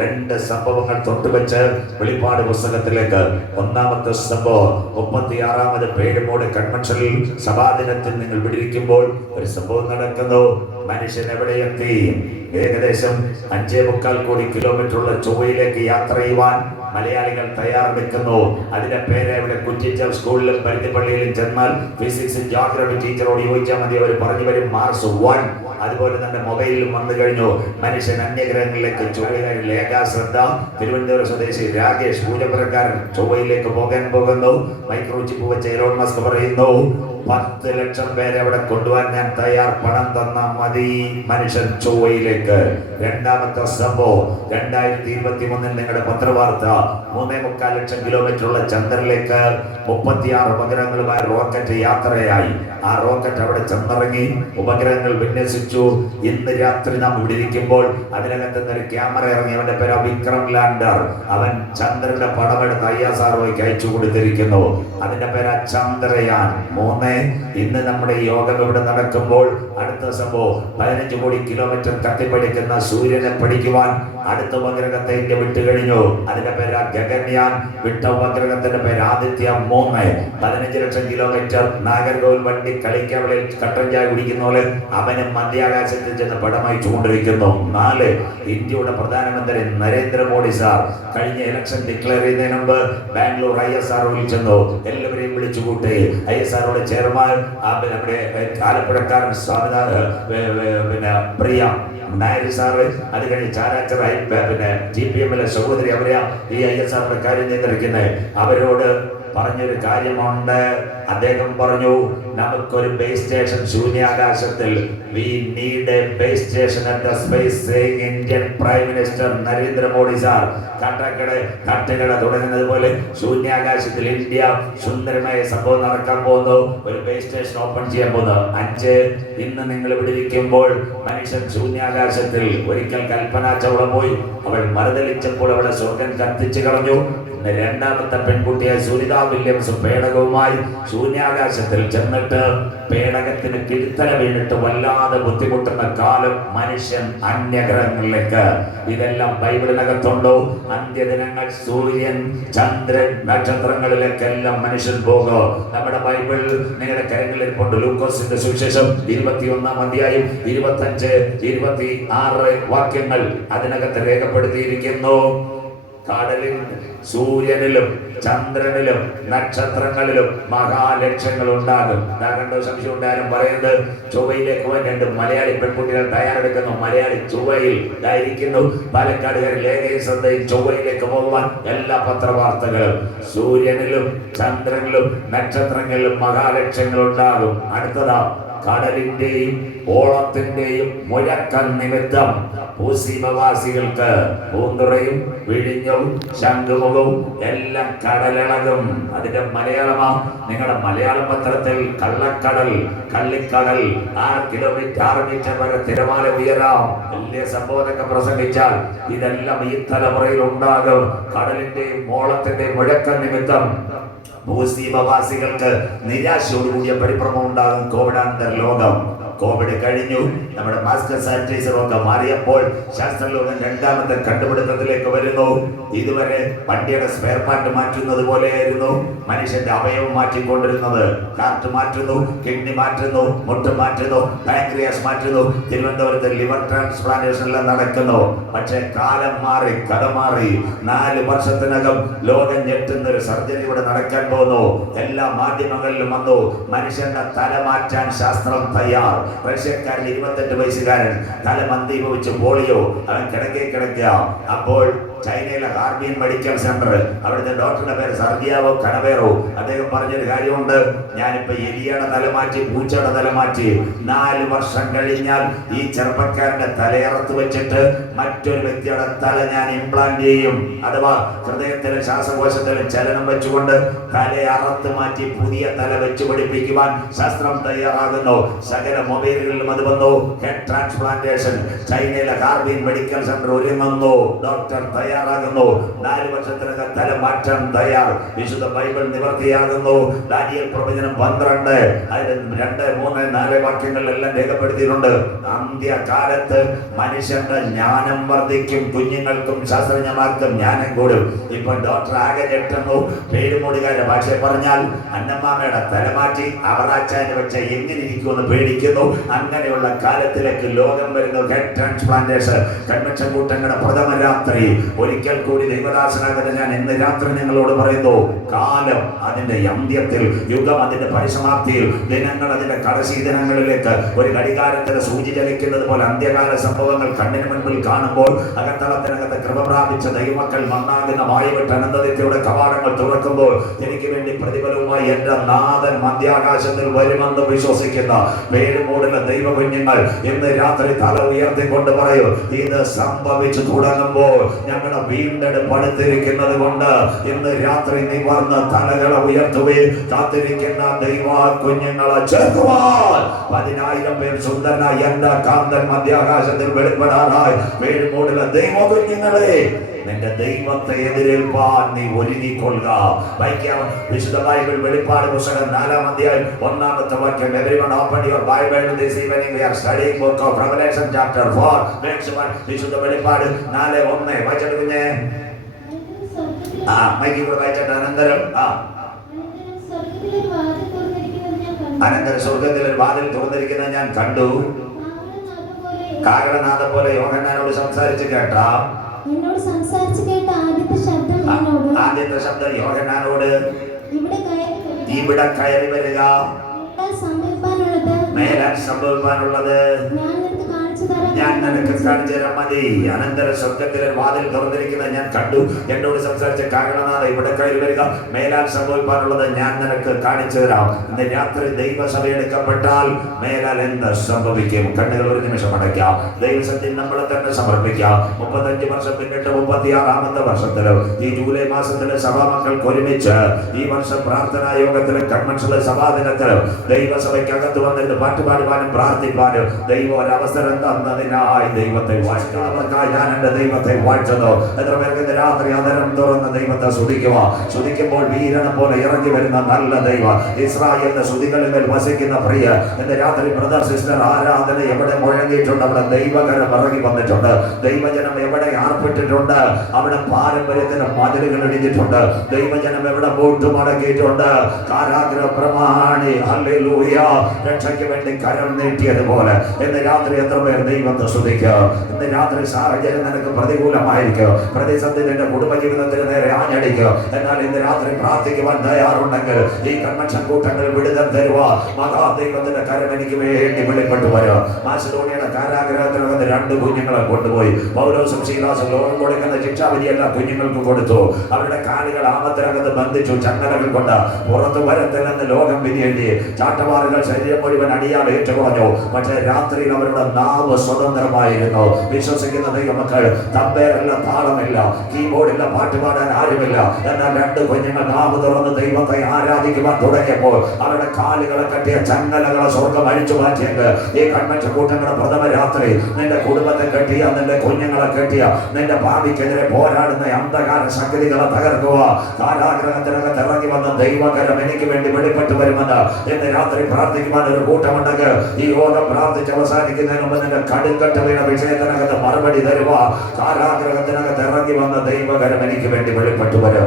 രണ്ട് സംഭവങ്ങൾ തൊട്ടുവെച്ച് വെളിപ്പാട് പുസ്തകത്തിലേക്ക്. ഒന്നാമത്തെ സംഭവം 36ാമത് പേഴുമൂട് കൺവെൻഷനിൽ സഭാദിനത്തിൽ നിങ്ങൾ വിടിരിക്കുമ്പോൾ ഒരു സംഭവം നടക്കുന്നു. മനുഷ്യൻ എവിടെയെത്തി? ഏകദേശം 5.25 കോടി കിലോമീറ്ററുള്ള ചൊവ്വയിലേക്ക് യാത്ര ചെയ്യുവാൻ മലയാളികൾ തയ്യാർ നിൽക്കുന്നു. അതിന്റെ പേര് ഇവിടെ കുറ്റിച്ചൽ സ്കൂളിലും പരുത്തിപ്പള്ളിയിലും ചെന്നാൽ ഫിസിക്സ് ജോഗ്രഫി ടീച്ചറോട് ചോദിച്ചാൽ മതി, അവർ പറഞ്ഞു വരും മാർസ് 1. അതുപോലെ തന്നെ മൊബൈലിലും വന്നു കഴിഞ്ഞു. മനുഷ്യൻ അന്യഗ്രഹങ്ങളിലേക്ക് ചൊവ്വയിൽ ഏകാശ്രദ്ധ. തിരുവനന്തപുരം സ്വദേശി രാകേഷ് പൂജപ്പുരക്കാരൻ ചൊവ്വയിലേക്ക് പോകാൻ പോകുന്നു. മൈക്രോ ചിപ്പ് വെച്ച് എലോൺ മസ്ക് പറയുന്നു 10 ലക്ഷം പേരെ അവിടെ കൊണ്ടുപോകാൻ ഞാൻ തയ്യാർ, പണം തന്നാൽ മതി. മനുഷ്യൻ ചൊവ്വയിലേക്ക്. രണ്ടാമത്തെ സംഭവം 2023 നിങ്ങളുടെ പത്രവാർത്ത 3.25 ലക്ഷം കിലോമീറ്ററുള്ള ചന്ദ്രനിലേക്ക് 36 ഉപഗ്രഹങ്ങളുമായി റോക്കറ്റ് യാത്രയായി. ആ റോക്കറ്റ് അവിടെ ചെന്നിറങ്ങി, ഉപഗ്രഹങ്ങൾ വിന്യസിച്ചു. ഇന്ന് രാത്രി നാം ഇവിടെ ഇരിക്കുമ്പോൾ അതിനകത്ത് ഒരു ക്യാമറ ഇറങ്ങി. അവന്റെ പേര് വിക്രം ലാൻഡർ. അവൻ ചന്ദ്രന്റെ പടമെടുത്ത് ISROയ്ക്ക് അയച്ചു കൊടുത്തിരിക്കുന്നു. അതിന്റെ പേര് ചന്ദ്രയാൻ 3. ഇന്ന് നമ്മുടെ യോഗം ഇവിടെ നടക്കുമ്പോൾ അടുത്ത സംഭവം 15 കോടി കിലോമീറ്റർ കത്തിപ്പടിക്കുന്ന സൂര്യനെ പഠിക്കുവാൻ അടുത്ത ഉപഗ്രഹത്തെ ഇന്ത്യ വിട്ടു കഴിഞ്ഞു. അതിന്റെ പേര് ഗഗൻയാൻ. വിട്ട ഉപഗ്രഹത്തിന്റെ പേര് ആദിത്യ 3. 15 ലക്ഷം കിലോമീറ്റർ നാഗർകോവിൽ വണ്ടി കളിക്കവളിൽ കട്ടൻ ചായ കുടിക്കുന്ന പോലെ അവനും മധ്യാകാശത്തിൽ ചെന്ന് പടമായി ചൂണ്ടിരിക്കുന്നു. 4. ഇന്ത്യയുടെ പ്രധാനമന്ത്രി നരേന്ദ്രമോദി സാർ കഴിഞ്ഞ ഇലക്ഷൻ ഡിക്ലെയർ ചെയ്യുന്നതിന് മുമ്പ് ബാംഗ്ലൂർ ISROയിൽ ചെന്നു. എല്ലാവരെയും വിളിച്ചു കൂട്ടി. ISROയുടെ ചെയർമാൻ നമ്മുടെ ആലപ്പുഴക്കാരൻ പ്രിയ നായർ സാറ്, അത് കഴിഞ്ഞ് ചാരാച്ചറായി GPM സഹോദരി, അവരെയാ ഈ ISROയുടെ കാര്യം നിയന്ത്രിക്കുന്നത്. അവരോട് പറഞ്ഞൊരു കാര്യമുണ്ട്. അദ്ദേഹം പറഞ്ഞു, നമുക്കൊരു ബേസ് സ്റ്റേഷൻ ശൂന്യാകാശത്തിൽ. We need a base station at the space, saying Indian Prime Minister Narendra Modi sir. തട്ടുകട തുടങ്ങുന്നത് പോലെ ശൂന്യാകാശത്തിൽ ഇന്ത്യ സുന്ദരമായ സംഭവം നടക്കാൻ പോകുന്നു. ഒരു ബേസ് സ്റ്റേഷൻ ഓപ്പൺ ചെയ്യാൻ പോകുന്നു. 5. ഇന്ന് നിങ്ങൾ ഇവിടെ ഇരിക്കുമ്പോൾ മനുഷ്യൻ ശൂന്യാകാശത്തിൽ. ഒരിക്കൽ കൽപ്പന ചൗള പോയി, അവൾ മറുതലിച്ചപ്പോൾ അവളെ സ്വർഗം കത്തിച്ചു കളഞ്ഞു. രണ്ടാമത്തെ പെൺകുട്ടിയായ സുനിത വില്യംസ് പേടകവുമായി ശൂന്യാകാശത്തിൽ ചെന്നിട്ട് പേടകത്തിന് കിഴുത്തല വീണിട്ട് വല്ലാതെ ബുദ്ധിമുട്ടുന്ന കാലം മനുഷ്യൻ അന്യഗ്രഹങ്ങളിലേക്ക്. ഇതെല്ലാം ബൈബിളിനകത്തുണ്ടോ? അന്ത്യദിനങ്ങൾ, സൂര്യൻ, ചന്ദ്രൻ, നക്ഷത്രങ്ങളിലേക്കെല്ലാം മനുഷ്യൻ പോകും. നമ്മുടെ ബൈബിൾ നിങ്ങളുടെ കരങ്ങളിൽ കൊണ്ട് ലൂക്കോസിന്റെ സുവിശേഷം 21-ാം അധ്യായം 25, 26 വാക്യങ്ങൾ അതിനകത്ത് രേഖപ്പെടുത്തിയിരിക്കുന്നു. കടലിൽ, സൂര്യനിലും ചന്ദ്രനിലും നക്ഷത്രങ്ങളിലും മഹാലക്ഷ്യങ്ങൾ ഉണ്ടാകും. കണ്ടോ? സംശയം ഉണ്ടായാലും പറയുന്നത് ചൊവ്വയിലേക്ക് പോകാൻ 2 മലയാളി പെൺകുട്ടികൾ തയ്യാറെടുക്കുന്നു. മലയാളി ചൊവ്വയിൽ ഇരിക്കുന്നു. പാലക്കാടുകാരിൽ ലേഖയും ശ്രദ്ധയും ചൊവ്വയിലേക്ക് പോകുവാൻ എല്ലാ പത്രവാർത്തകളും. സൂര്യനിലും ചന്ദ്രനിലും നക്ഷത്രങ്ങളിലും മഹാലക്ഷ്യങ്ങൾ ഉണ്ടാകും. അടുത്തതാ കടലിന്റെയും ഓളത്തിന്റെയും മുഴക്കം നിമിത്തം ഭൂസീമവാസികൾക്ക് പൂന്തുറയും വിഴിഞ്ഞവും ശംഖുമുഖവും എല്ലാം കടലിളകും. അതിന്റെ മലയാളമാ നിങ്ങളുടെ മലയാള പത്രത്തിൽ കള്ളക്കടൽ, കള്ളിക്കടൽ, 6 കിലോമീറ്റർ 6 മീറ്റർ വരെ തിരമാല ഉയരാം. വലിയ സംഭവമൊക്കെ പ്രസംഗിച്ചാൽ ഇതെല്ലാം ഈ തലമുറയിൽ ഉണ്ടാകും. കടലിന്റെയും ഓളത്തിന്റെയും മുഴക്കം നിമിത്തം ഭൂസീമവാസികൾക്ക് നിരാശയോടുകൂടിയ പരിഭ്രമം ഉണ്ടാകും. കോവിഡാനന്തര ലോകം. കോവിഡ് കഴിഞ്ഞു. നമ്മുടെ മാസ്ക് സാനിറ്റൈസറും ഒക്കെ മാറിയപ്പോൾ ശാസ്ത്രലോകം രണ്ടാമത്തെ കണ്ടുപിടുത്തത്തിലേക്ക് വരുന്നു. ഇതുവരെ വണ്ടിയുടെ സ്പെയർ പാർട്ട് മാറ്റുന്നത് പോലെയായിരുന്നു മനുഷ്യന്റെ അവയവം മാറ്റിക്കൊണ്ടിരുന്നത്. ഹാർട്ട് മാറ്റുന്നു, കിഡ്നി മാറ്റുന്നു, മുട്ട് മാറ്റുന്നു, പാൻക്രിയാസ് മാറ്റുന്നു. തിരുവനന്തപുരത്ത് ലിവർ ട്രാൻസ്പ്ലാന്റേഷൻ എല്ലാം നടക്കുന്നു. പക്ഷെ കാലം മാറി, കഥ മാറി. 4 വർഷത്തിനകം ലോകം ഞെട്ടുന്ന ഒരു സർജറി ഇവിടെ നടക്കാൻ പോകുന്നു. എല്ലാ മാധ്യമങ്ങളിലും വന്നു. മനുഷ്യന്റെ തല മാറ്റാൻ ശാസ്ത്രം തയ്യാർ. റഷ്യക്കാരൻ 28 വയസ്സുകാരൻ തല മന്ദീഭവിച്ച് പോളിയോ. അവൻ കിടക്കുക. അപ്പോൾ ചൈനയിലെ ഹാർബിൻ മെഡിക്കൽ സെന്റർ, അവിടുത്തെ ഡോക്ടറുടെ പേര് സർഗിയാവോ കനവേറോ. അദ്ദേഹം പറഞ്ഞൊരു കാര്യമുണ്ട്, ഞാനിപ്പോ എലിയുടെ തലമാറ്റി, പൂച്ചയുടെ തലമാറ്റി. 4 വർഷം കഴിഞ്ഞാൽ ഈ ചെറുപ്പക്കാരന്റെ തലയറത്ത് വെച്ചിട്ട് മറ്റൊരു വ്യക്തിയുടെ തല ഞാൻ ഇംപ്ലാന്റ് ചെയ്യും. അഥവാ ഹൃദയത്തിലും ശ്വാസകോശത്തിലും ചലനം വെച്ചുകൊണ്ട് തലയറത്ത് മാറ്റി പുതിയ തല വെച്ച് പിടിപ്പിക്കുവാൻ ശാസ്ത്രം തയ്യാറാകുന്നു. സകല മൊബൈലുകളിലും അത് വന്നു. ഹെഡ് ട്രാൻസ്പ്ലാന്റേഷൻ ചൈനയിലെ ഹാർബിൻ മെഡിക്കൽ സെന്റർ ഒരുങ്ങുന്നു. ഡോക്ടർ തയ്യാറാകുന്നു. 4 വർഷത്തിനകം തലമാറ്റം തയ്യാർ. വിശുദ്ധ ബൈബിൾ നിവർത്തിയാകുന്നു. ദാനിയേൽ പ്രവചനം 12 അതിന് 2, 3, 4 വാക്യങ്ങളിലെല്ലാം രേഖപ്പെടുത്തിയിട്ടുണ്ട്. അന്ത്യകാലത്ത് മനുഷ്യന്റെ ജ്ഞാനം വർദ്ധിക്കും, കുഞ്ഞുങ്ങൾക്കും ശാസ്ത്രജ്ഞന്മാർക്കും ജ്ഞാനം കൂടും. ഇപ്പൊ ഡോക്ടർ ആകെ ഞെട്ടുന്നു. പേരുമൂടുകാരുടെ ഭാഷ പറഞ്ഞാൽ അന്നമ്മാമയുടെ തലമാറ്റി അവറാച്ചാനെ വെച്ച് എങ്ങനെ ഇരിക്കുമെന്ന് പേടിക്കുന്നു. അങ്ങനെയുള്ള കാലത്തിലേക്ക് ലോകം വരുന്നു. ഹെഡ് ട്രാൻസ്പ്ലാന്റേഷൻ കൺവെൻഷൻ കൂട്ടങ്ങളുടെ പ്രഥമ രാത്രി. ഒരിക്കൽ കൂടി ദൈവദാസനാകുന്ന ഞാൻ ഇന്ന് രാത്രി നിങ്ങളോട് പറയുന്നു, കാലം അതിന്റെ അന്ത്യത്തിൽ, യുഗം അതിന്റെ പരിസമാപ്തിയിൽ, ദിനങ്ങൾ അതിന്റെ കടശീ ദിനങ്ങളിലേക്ക് ഒരു ഘടികാരത്തിന് സൂചി ചലിക്കുന്നത് പോലെ അന്ത്യകാല സംഭവങ്ങൾ കണ്ണിന് മുൻപിൽ കാണുമ്പോൾ അകത്തളത്തിനകത്ത് കൃപ പ്രാപിച്ച ദൈവമക്കൾ നന്നാകുന്ന വായുവിട്ട് അനന്തതയുടെ കവാടങ്ങൾ തുറക്കുമ്പോൾ എനിക്ക് വേണ്ടി പ്രതിഫലവുമായി എന്റെ നാഥൻ മധ്യാകാശത്തിൽ വരുമെന്ന് വിശ്വസിക്കുന്ന പേരുമൂടുന്ന ദൈവ കുഞ്ഞുങ്ങൾ ഇന്ന് രാത്രി തല ഉയർത്തിക്കൊണ്ട് പറയൂ, ഇത് സംഭവിച്ചു തുടങ്ങുമ്പോൾ ഞങ്ങളുടെ വീണ്ടെടുപ്പ് അടുത്തിരിക്കുന്നത് കൊണ്ട് ഇന്ന് രാത്രി നിവർന്ന തലകളെ ഉയർത്തുകയും കാത്തിരിക്കുന്ന ദൈവ കുഞ്ഞുങ്ങളെ ചേർക്കുവാൻ 10,000 പേർ സുന്ദരനായി എന്റെ കാന്തൻ മധ്യാകാശത്തിൽ വെളിപ്പെടാനായി പേരുമൂടുന്ന ദൈവ കുഞ്ഞുങ്ങളെ നിന്റെ ദൈവത്തെ എതിരേൽപ്പാൻ നീ ഒരുങ്ങിക്കൊള്ളുക. വായിക്കാം വിശുദ്ധ ബൈബിൾ വെളിപ്പാട് പുസ്തകം 4-ാം അധ്യായം 1-ാമത്തെ വാക്യം. Everyone open your Bible this evening. We are studying book of Revelation chapter 4 verse 1. വിശുദ്ധ വെളിപ്പാട് 4:1 വായിച്ചെടുക്കുന്നേ. മൈക്കിൽ കൂടെ വായിച്ചിട്ട് അനന്തരം സ്വർഗത്തിൽ ഒരു വാതിൽ തുറന്നിരിക്കുന്നത് ഞാൻ കണ്ടു. കാരണനാഥം പോലെ യോഹന്നാനോട് സംസാരിച്ച് കേട്ട ആദ്യത്തെ ശബ്ദം യോഹന്നാനോട് ഇവിടെ കയറി വരിക, മേലാൽ സംഭവിക്കാനുള്ളത് ഞാൻ നിനക്ക് കാണിച്ചു തരാം മതി. അനന്തര സ്വർഗത്തിലെ വാതിൽ തുറന്നിരിക്കുന്നത് ഞാൻ കണ്ടു. എന്നോട് സംസാരിച്ച കാരണനാഥ ഇവിടെ കയറി വരിക, മേലാൽ സംഭവിക്കാനുള്ളത് ഞാൻ നിനക്ക് കാണിച്ചു തരാം. ഇന്ന് രാത്രി ദൈവസഭ എടുക്കപ്പെട്ടാൽ മേലാൽ എന്ത് സംഭവിക്കും? കണ്ണുകൾ ഒരു നിമിഷം അടയ്ക്കാം. ദൈവസത്തിൽ നമ്മളെ തന്നെ സമർപ്പിക്കാം. 35 വർഷം പിന്നിട്ട് 36-ാമത്തെ വർഷത്തില് ഈ ജൂലൈ മാസത്തിലെ സഭാമക്കൾക്ക് ഒരുമിച്ച് ഈ വർഷം പ്രാർത്ഥനാ യോഗത്തിലെ കൺവെൻഷനിലെ സഭാദിനത്തില് ദൈവസഭയ്ക്കകത്ത് വന്നിട്ട് പാട്ടുപാടുവാനും പ്രാർത്ഥിപ്പാനും ദൈവം ഒരവസരം തന്നതിനായി ദൈവത്തെ വാഴ്ത്താവർക്കായി ഞാൻ എന്റെ ദൈവത്തെ വാഴ്ത്തുന്നു. എത്ര പേർക്ക് രാത്രി അതരം തുറന്ന് ദൈവത്തെ സ്തുതിക്കുമ്പോൾ വീരനെ പോലെ ഇറങ്ങി വരുന്ന നല്ല ദൈവം ഇസ്രായേലിന്റെ സ്തുതികളിൽ വസിക്കുന്ന പ്രിയ എന്റെ രാത്രി ബ്രദർ സിസ്റ്റർ ആരാധന എവിടെ മുഴങ്ങിയിട്ടുണ്ട് അവിടെ ദൈവകരം ഇറങ്ങി വന്നിട്ടുണ്ട്. ദൈവജനം എവിടെ ആർപ്പിട്ടിട്ടുണ്ട് അവിടെ പാരമ്പര്യത്തിന് മതിലുകൾ ഇടിഞ്ഞിട്ടുണ്ട്. ദൈവജനം എവിടെ വോട്ട് മടക്കിയിട്ടുണ്ട്. കാരാഗ്രഹ പ്രമാണി ഹല്ലേലൂയ രക്ഷയ്ക്ക് വേണ്ടി കരം നീട്ടിയതുപോലെ ഇന്ന് രാത്രി എത്ര പേർ ദൈവത്തെ സ്തുതിക്കുക. ഇന്ന് രാത്രി സാഹചര്യം നിനക്ക് പ്രതികൂലമായിരിക്കും, പ്രതിസന്ധി നിന്റെ കുടുംബജീവിതത്തിന് നേരെ ആഞ്ഞടിക്കുക. എന്നാൽ ഇന്ന് രാത്രി പ്രാർത്ഥിക്കുവാൻ തയ്യാറുണ്ടെങ്കിൽ ഈ കൺവെൻഷൻ കൂട്ടങ്ങൾ വിടുതൽ തരുക. മഹാദൈവത്തിന്റെ കരം എനിക്ക് വേണ്ടി വെളിപ്പെട്ടു വരിക. മാസിഡോണിയയുടെ കാരാഗ്രഹത്തിനകത്ത് 2 കുഞ്ഞുങ്ങളെ കൊണ്ടുപോയി പൗലോസും ശീലാസും ലോകം കൊടുക്കുന്ന ശിക്ഷാവിധി എല്ലാ കുഞ്ഞുങ്ങൾക്കും കൊടുത്തു. അവരുടെ കാലുകൾ ആമത്തിനകത്ത് ബന്ധിച്ചു ചങ്ങലകൾ കൊണ്ട്. പുറത്തു വരത്തില്ലെന്ന് ലോകം വിധിയെഴുതി. ചാട്ടവാറുകൾ ശരീരം മുഴുവൻ അടിയാൽ ഏറ്റുകുറഞ്ഞു. പക്ഷേ രാത്രിയിൽ അവരുടെ നാവ് സ്വതന്ത്രമായിരുന്നു. വിശ്വസിക്കുന്ന ദൈവമക്കൾ തമ്പേരല്ല, താളമില്ല, കീബോർഡില്ല, പാട്ടുപാടാൻ ആരുമില്ല. എന്നാൽ 2 കുഞ്ഞുങ്ങൾ നാവ് തുറന്ന് ദൈവത്തെ ആരാധിക്കുവാൻ തുടങ്ങിയപ്പോൾ അവരുടെ കാലുകളെ കെട്ടിയ ചങ്ങലകളെ സ്വർഗം അഴിച്ചു മാറ്റിയത് ഈ കൺവെൻഷൻ കൂട്ടങ്ങളുടെ പ്രഥമ രാത്രി നിന്റെ കുടുംബത്തെ കെട്ടിയ, നിന്റെ കുഞ്ഞുങ്ങളെ കെട്ടിയ, നിന്റെ ഭാവിക്കെതിരെ പോരാടുന്ന അന്ധകാര ശക്തികളെ തകർക്കുക. കാരാഗ്രഹത്തിനകത്ത് ഇറങ്ങി വന്ന ദൈവകരം എനിക്ക് വേണ്ടി വെളിപ്പെട്ടു വരുമെന്ന് ഇന്ന് രാത്രി പ്രാർത്ഥിക്കുവാൻ ഒരു കൂട്ടമുണ്ടെങ്കിൽ ഈ യോഗം പ്രാർത്ഥിച്ച് അവസാനിക്കുന്നതിന് മുമ്പ് നിന്റെ കടുങ്കട്ട് വീണ വിഷയത്തിനകത്ത് മറുപടി തരുക. കാരാഗ്രഹത്തിനകത്ത് ഇറങ്ങി വന്ന ദൈവകരം എനിക്ക് വേണ്ടി വെളിപ്പെട്ടു വരും.